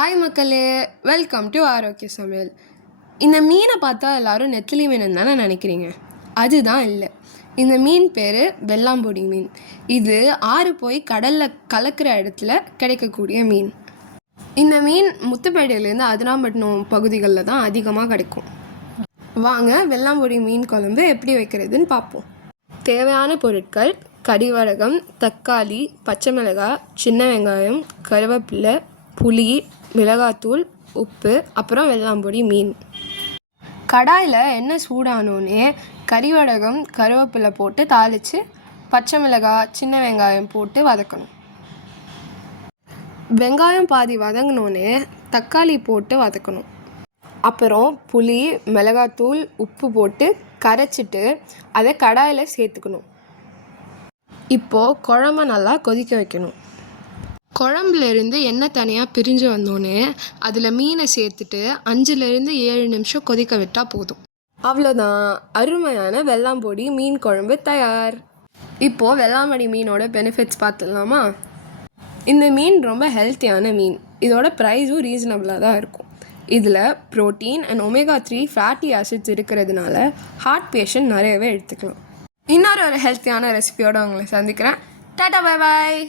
Hi மக்களே, welcome to ஆரோக்கிய சமையல். இந்த மீனை பார்த்தா எல்லோரும் நெத்திலி மீன் தானே நினைக்கிறீங்க. அதுதான் இல்லை. இந்த மீன் பேர் வெள்ளாம்பொடி மீன். இது ஆறு போய் கடலில் கலக்கிற இடத்துல கிடைக்கக்கூடிய மீன். இந்த மீன் முத்துப்பேட்டையிலேருந்து அதிராம்பட்டினம் பகுதிகளில் தான் அதிகமாக கிடைக்கும். வாங்க வெள்ளாம்பொடி மீன் குழம்பு எப்படி வைக்கிறதுன்னு பார்ப்போம். தேவையான பொருட்கள்: கறிவடகம், தக்காளி, பச்சை மிளகாய், சின்ன வெங்காயம், கருவேப்பிலை, புளி, மிளகாத்தூள், உப்பு, அப்புறம் வெள்ளாம்பொடி மீன். கடாயில் எண்ணெய் சூடானோடனே கறிவடகம், கருவேப்பிலை போட்டு தாளித்து பச்சை மிளகாய், சின்ன வெங்காயம் போட்டு வதக்கணும். வெங்காயம் பாதி வதங்கினோடனே தக்காளி போட்டு வதக்கணும். அப்புறம் புளி, மிளகாத்தூள், உப்பு போட்டு கரைச்சிட்டு அதை கடாயில் சேர்த்துக்கணும். இப்போது குழம்ப நல்லா கொதிக்க வைக்கணும். குழம்புலேருந்து எண்ணெய் தனியாக பிரிஞ்சு வந்தோடனே அதில் மீனை சேர்த்துட்டு 5-7 நிமிஷம் கொதிக்க விட்டால் போதும். அவ்வளோதான், அருமையான வெள்ளாம்பொடி மீன் குழம்பு தயார். இப்போது வெள்ளாம்பொடி மீனோட பெனிஃபிட்ஸ் பார்த்துடலாமா? இந்த மீன் ரொம்ப ஹெல்த்தியான மீன். இதோட ப்ரைஸும் ரீசனபிளாக தான் இருக்கும். இதில் protein and omega 3 fatty acids இருக்கிறதுனால ஹார்ட் பேஷண்ட் நிறையவே எடுத்துக்கலாம். இன்னொரு ஹெல்த்தியான ரெசிபியோடு உங்களை சந்திக்கிறேன். Tata, bye bye.